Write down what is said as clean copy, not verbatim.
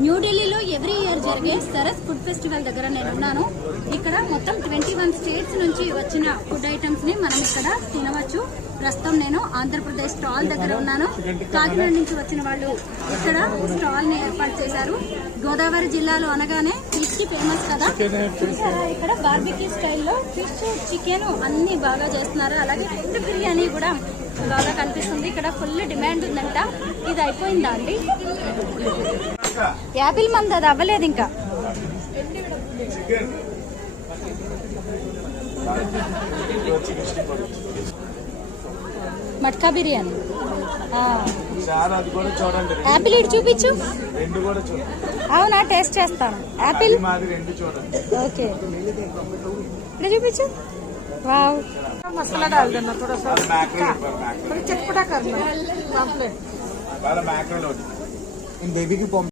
న్యూఢిల్లీలో every year జరిగే Saras food festival దగ్గర నేను ఉన్నాను. ఇక్కడ మొత్తం 21 స్టేట్స్ నుంచి వచ్చిన ఫుడ్ ఐటమ్స్ ని మనం ఇక్కడ తినవచ్చు. ప్రస్తుతం నేను ఆంధ్రప్రదేశ్ స్టాల్ దగ్గర ఉన్నాను. కాకినాడ నుంచి వచ్చిన వాళ్ళు ఇక్కడ స్టాల్ ని ఏర్పాటు చేశారు. గోదావరి జిల్లాలో అనగానే ఫిష్ కి ఫేమస్ కదా. ఇక్కడ బార్బిక్యూ స్టైల్లో ఫిష్, చికెన్ అన్ని బాగా చేస్తున్నారు. అలాగే ఫుడ్ బిర్యానీ కూడా బాగా కనిపిస్తుంది. ఇక్కడ ఫుల్ డిమాండ్ ఉందంట. ఇది అయిపోయిందా అండి? యాపిల్ మంది అది అవ్వలేదు ఇంకా. మట్కా బిర్యానీ, యాపిల్ ఇటు చూపించు. అవునా, టేస్ట్ చేస్తాను. యాపిల్ ఓకే, ఇక్కడ చూపించు. वाव, मसाला डाल देना थोड़ा सा, थोड़ी चटपटा करना। बेबी की